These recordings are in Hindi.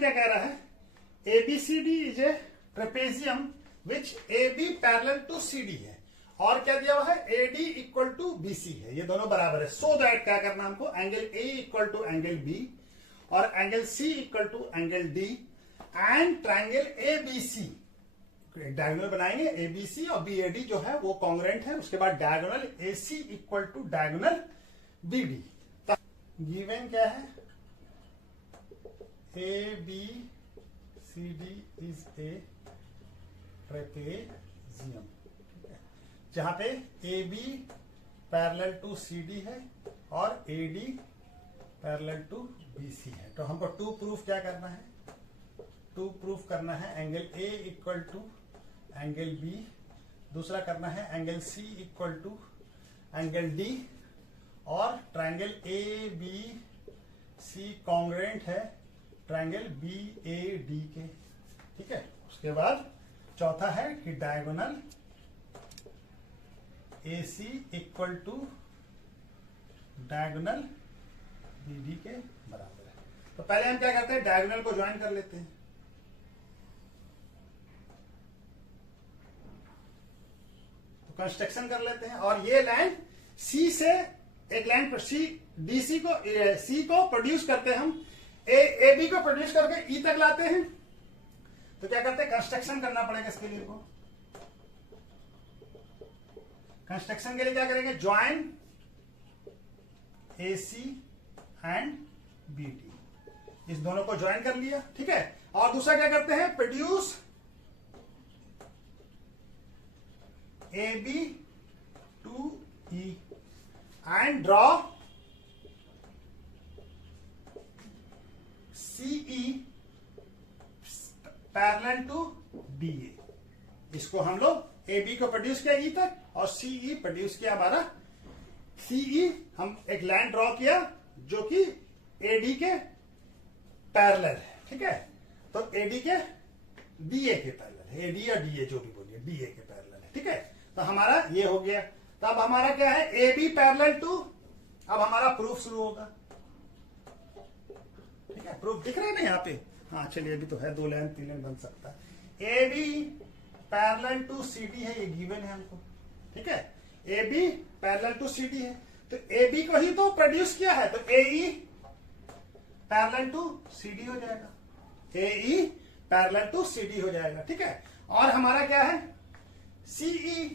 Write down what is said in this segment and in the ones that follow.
क्या कह रहा है, ABCD is a trapezium which AB parallel to CD है, और क्या दिया हुआ है, AD इक्वल टू BC है, ये दोनों बराबर है। सो दैट क्या करना हमको, angle A equal to angle B और angle C equal to angle D and triangle ABC, diagonal बनाएंगे ABC और BAD जो है वो कॉन्ग्रेंट है, उसके बाद diagonal AC equal to diagonal BD। Given क्या है, ABCD इज ए ट्रेपेजियम, जहां पे AB पैरेलल टू CD है और AD पैरेलल टू BC है। तो हमको टू प्रूफ क्या करना है, टू प्रूफ करना है angle A equal to angle B, दूसरा करना है angle C equal to angle D, और ट्रायंगल ABC कॉन्ग्रेंट है ट्रायंगल BAD के, ठीक है। उसके बाद चौथा है कि diagonal AC equal to diagonal BD के बराबर है। तो पहले हम क्या करते हैं, डायगोनल को ज्वाइन कर लेते हैं। तो कंस्ट्रक्शन कर लेते हैं, और ये लाइन C से एक लाइन पर DC को C को प्रोड्यूस करते हैं हम, AB को प्रोड्यूस करके E तक लाते हैं। तो क्या करते हैं, कंस्ट्रक्शन करना पड़ेगा इसके लिए को। कंस्ट्रक्शन के लिए क्या करेंगे, ज्वाइन AC एंड BD, इस दोनों को ज्वाइन कर लिया, ठीक है। और दूसरा क्या करते हैं, produce AB to E and draw CE parallel to DA। इसको हम लोग AB को प्रोड्यूस किया E तक और CE प्रोड्यूस किया हमारा CE, हम एक लाइन ड्रॉ किया जो कि AD के पैरेलल है, ठीक है। तो AD के DA के पैरेलल है, AD या DA जो भी बोलिए, DA के पैरेलल है, ठीक है। तो हमारा ये हो गया। तो अब हमारा क्या है, AB पैरेलल टू, अब हमारा प्रूफ शुरू होगा, ठीक है। प्रूफ दिख रहा है ना यहाँ पे, हाँ चलिए अभी तो है, 2 लाइन 3 लाइन बन सकता है। AB पैरेलल टू CD है, ये गिवन है हमको, ठीक है। AB पैरेलल टू CD है, तो AB को ही तो प्रोड्यूस किया है, तो AE पैरेलल टू CD हो जाएगा, AE पैरेलल टू CD हो जाएगा, ठीक है। और हमारा क्या है, CE,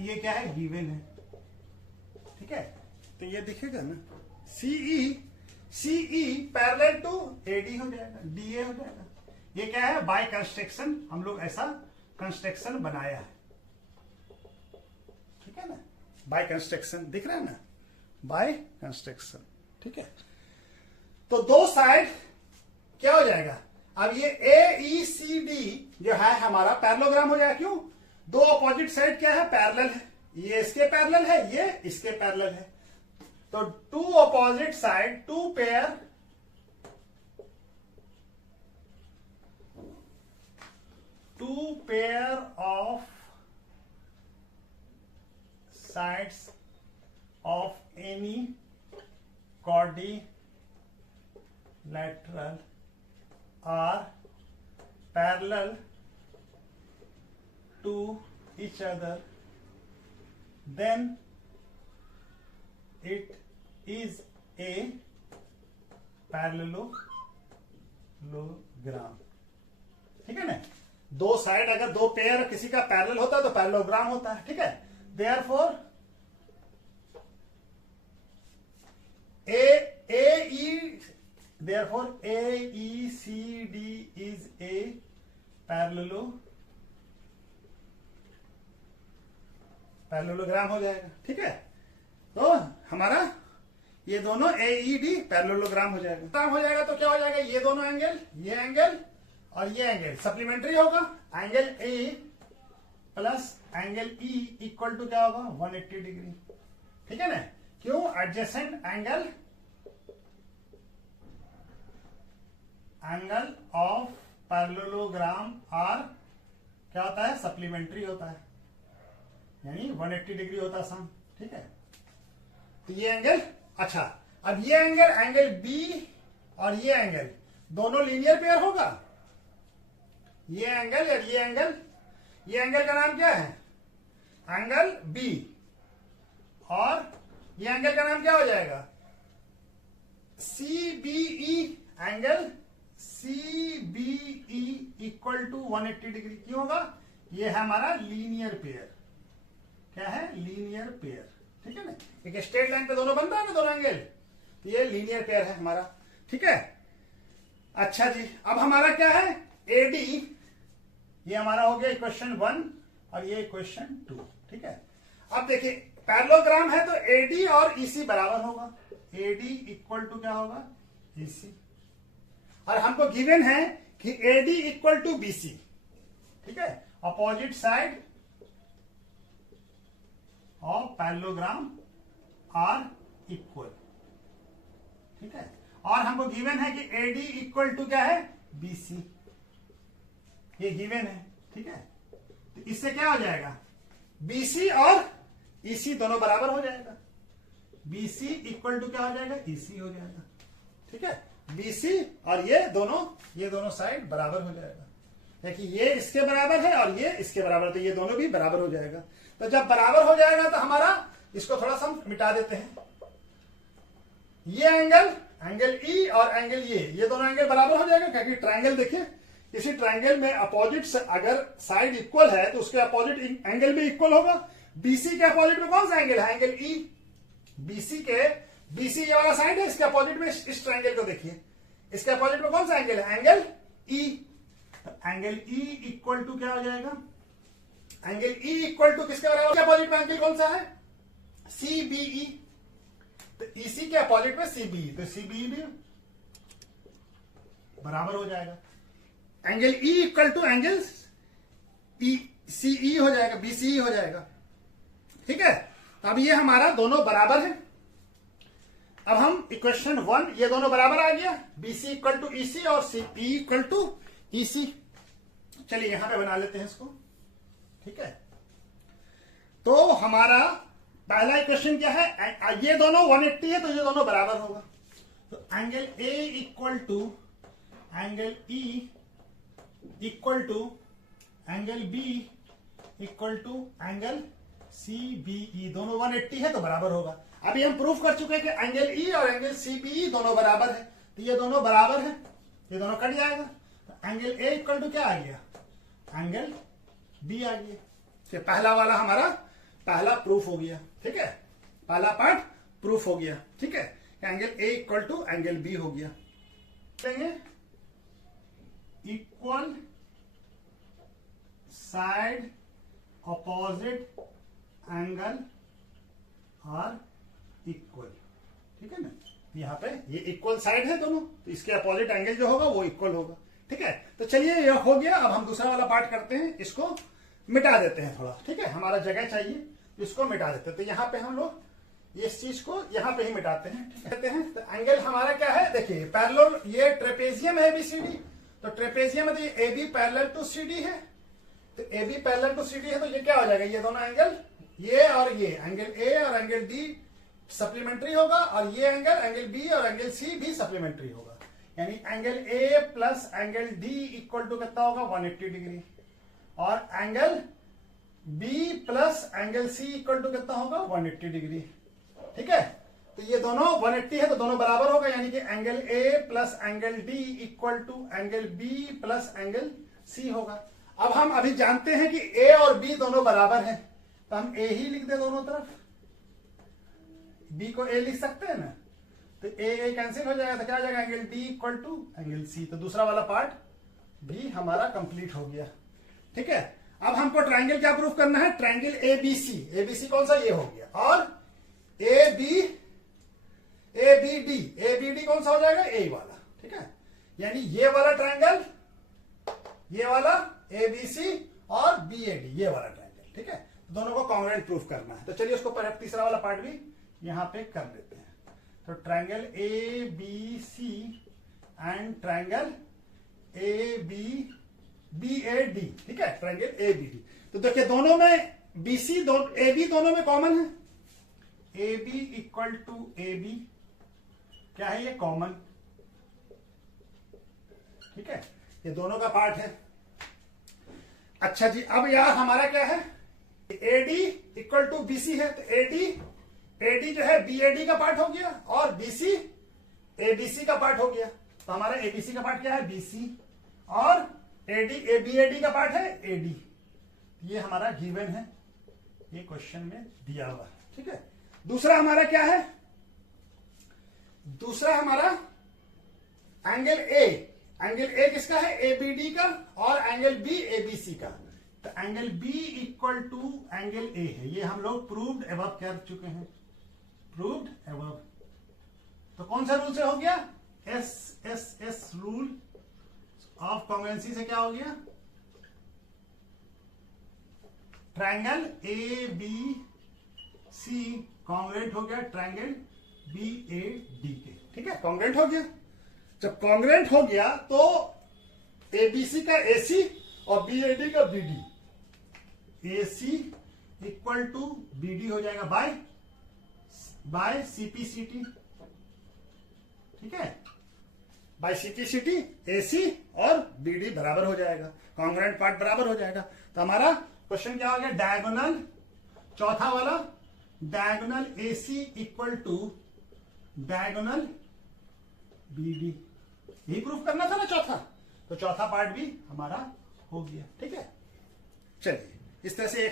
ये क्या है, गिवन है, ठीक है। तो ये दिखेगा ना, CE पैरेलल टू AD हो जाएगा, DA हो जाएगा। ये क्या है, बाय कंस्ट्रक्शन हम लोग ऐसा कंस्ट्रक्शन बनाया है, ठीक है ना, बाय कंस्ट्रक्शन दिख रहा है ना, बाय कंस्ट्रक्शन, ठीक है। तो दो साइड क्या हो जाएगा, अब ये AECD जो है हमारा पैरेललोग्राम हो जाएगा, क्यों, दो अपोजिट साइड क्या है, पैरेलल है, ये इसके पैरेलल है, ये इसके पैरेलल है। तो two opposite side, two pair of sides of any quadrilateral are parallel to each other, then it is a parallelogram, ठीक है ना। दो साइड अगर दो पेयर किसी का पैरेलल होता है तो पैरेललोग्राम होता है, ठीक है। Therefore, AECD is a parallelogram हो जाएगा, ठीक है। तो हमारा ये दोनों AED पैरेललोग्राम हो जाएगा। हो जाएगा तो क्या हो जाएगा, ये दोनों एंगल, ये एंगल और ये एंगल सप्लीमेंट्री होगा, angle A plus angle E equal to क्या होगा, 180 डिग्री, ठीक है ना। क्यों, adjacent angle of parallelogram are क्या होता है, सप्लीमेंट्री होता है, यानी 180 डिग्री होता है सम, ठीक है। तो ये एंगल, अच्छा अब ये एंगल B और ये एंगल दोनों लीनियर पेयर होगा। ये एंगल और ये एंगल का नाम क्या है? Angle B. और ये एंगल का नाम क्या हो जाएगा? CBE। Angle CBE equal to 180 degree. क्यों होगा? ये है हमारा लीनियर पेयर। क्या है? Linear pair. ठीक है ना, एक स्ट्रेट लाइन पे दोनों बनता है ना, दोनों एंगल, तो ये लीनियर पेयर है हमारा। ठीक है, अच्छा जी, अब हमारा क्या है? AD, ये हमारा हो गया इक्वेशन 1 और ये इक्वेशन 2। ठीक है, अब देखिए पैरेललोग्राम है तो AD और EC बराबर होगा। AD इक्वल टू क्या होगा? EC। और हमको गिवन है कि AD इक्वल टू BC। ठीक है, opposite side of parallelogram are equal. ठीक है, और हमको गिवन है कि AD इक्वल टू क्या है? BC। ये गिवन है। ठीक है, तो इससे क्या हो जाएगा? BC और EC दोनों बराबर हो जाएगा। BC इक्वल टू क्या हो जाएगा? EC हो जाएगा। ठीक है, BC और ये दोनों साइड बराबर हो जाएगा। देखिए ये इसके बराबर है और ये इसके बराबर, तो ये दोनों भी बराबर हो जाएगा। तो जब बराबर हो जाएगा तो हमारा इसको थोड़ा सा मिटा देते हैं। ये एंगल E और एंगल ये दोनों एंगल बराबर हो जाएगा, क्योंकि ट्रायंगल देखिए, इसी ट्रायंगल में अपोजिट अगर साइड इक्वल है तो उसके अपोजिट एंगल भी इक्वल होगा। BC के अपोजिट में कौन सा एंगल है? Angle E। BC ये वाला साइड है, इसके अपोजिट में इस ट्रायंगल को देखिए, इसके अपोजिट में कौन सा एंगल है? Angle E। Angle E equal to क्या हो जाएगा? एंगल E इक्वल टू किसके बराबर? अपोजिट में एंगल कौन सा है? CBE। तो EC के अपोजिट में CBE, तो CBE भी बराबर हो जाएगा। Angle E equal to angle CE हो जाएगा, BCE हो जाएगा। ठीक है, अब ये हमारा दोनों बराबर है। अब हम इक्वेशन 1, ये दोनों बराबर आ गया, BC इक्वल टू EC और CE इक्वल टू EC। चलिए यहां पे बना लेते हैं इसको। ठीक है, तो हमारा पहला इक्वेशन क्या है? ये दोनों 180 है तो ये दोनों बराबर होगा। तो angle A equal to angle E equal to angle B equal to angle CBE, दोनों 180 है तो बराबर होगा। अभी हम प्रूफ कर चुके हैं कि एंगल E और एंगल CBE दोनों बराबर है, तो ये दोनों बराबर है, ये दोनों कट जाएगा। तो एंगल A इक्वल टू क्या आ गया? एंगल B आ गया। तो पहला वाला हमारा पहला प्रूफ हो गया। ठीक है, पहला पार्ट प्रूफ हो गया। ठीक है, angle A equal to angle B हो गया। Equal side opposite angle are equal. ठीक है ना, यहाँ पे ये इक्वल साइड है दोनों, तो इसके अपोजिट एंगल जो होगा वो इक्वल होगा। ठीक है, तो चलिए ये हो गया। अब हम दूसरा वाला पार्ट करते हैं, इसको मिटा देते हैं थोड़ा। ठीक है, हमारा जगह चाहिए, इसको मिटा देते हैं। तो यहाँ पे हम लोग इस चीज को यहाँ पे ही मिटाते हैं। ठीक है, तो एंगल हमारा क्या है? देखिए पैरेलल, ये ट्रेपेजियम है ABCD, तो ट्रेपेजियम है तो ये AB पैरेलल टू CD है। तो AB पैरेलल टू CD है तो ये क्या हो जाएगा? ये दोनों एंगल, ये और ये एंगल A और एंगल D सप्लीमेंट्री होगा, और ये एंगल B और एंगल C भी सप्लीमेंट्री होगा। यानी angle A plus angle D equal to कितना होगा? 180 डिग्री। और angle B plus angle C equal to कितना होगा? 180 डिग्री। ठीक है, तो ये दोनों 180 है तो दोनों बराबर होगा, यानी कि angle A plus angle D equal to angle B plus angle C होगा। अब हम अभी जानते हैं कि A और B दोनों बराबर हैं, तो हम A ही लिख दे दोनों तरफ, B को A लिख सकते हैं ना, तो A कैंसिल हो जाएगा, तो क्या हो जाएगा? Angle D equal to angle C। तो दूसरा वाला पार्ट भी हमारा कंप्लीट हो गया। ठीक है, अब हमको ट्रायंगल क्या प्रूफ करना है? Triangle ABC। ABC कौन सा? ये हो गया। और ABD कौन सा हो जाएगा? A वाला। ठीक है, यानी ये वाला ट्रायंगल, ये वाला ABC और BAD, ये वाला ट्रायंगल। ठीक है, दोनों को कॉन्ग्रुएंट प्रूफ करना है। तो चलिए उसको तीसरा वाला पार्ट भी यहां पे कर देते हैं। तो triangle ABC and triangle BAD। ठीक है, ट्रायंगल ABD। तो देखिए दोनों में AB दोनों में कॉमन है। AB इक्वल टू AB क्या है? ये कॉमन। ठीक है, ये दोनों का पार्ट है। अच्छा जी, अब यार हमारा क्या है, AD इक्वल टू BC है, तो AD जो है BAD का पार्ट हो गया और BC ABC का पार्ट हो गया। तो हमारा ABC का पार्ट क्या है, BC, और BAD का पार्ट है AD। ये हमारा गिवन है, ये क्वेश्चन में दिया हुआ है। ठीक है, दूसरा हमारा क्या है, दूसरा हमारा एंगल ए किसका है, ABD का, और एंगल B ABC का। तो angle B equal to angle A है, ये हम लोग प्रूव्ड एबव कर चुके हैं, प्रूव्ड एबव। तो कौन सा रूल से हो गया, एस रूल ऑफ कॉन्ग्रुएंसी से क्या हो गया, ट्रायंगल ABC कॉन्ग्रुएंट हो गया ट्रायंगल BAD के। ठीक है, कॉन्ग्रुएंट हो गया। जब कॉन्ग्रुएंट हो गया तो ABC का AC और BAD का BD, AC equal to BD हो जाएगा बाय CPCT। ठीक है, बाय CPCT AC और BD बराबर हो जाएगा, कॉन्ग्रुएंट पार्ट बराबर हो जाएगा। तो हमारा क्वेश्चन क्या हो गया, डायगोनल, चौथा वाला diagonal AC equal to diagonal BD, यही प्रूफ करना था ना चौथा, तो चौथा पार्ट भी हमारा हो गया। ठीक है, चलिए इस तरह से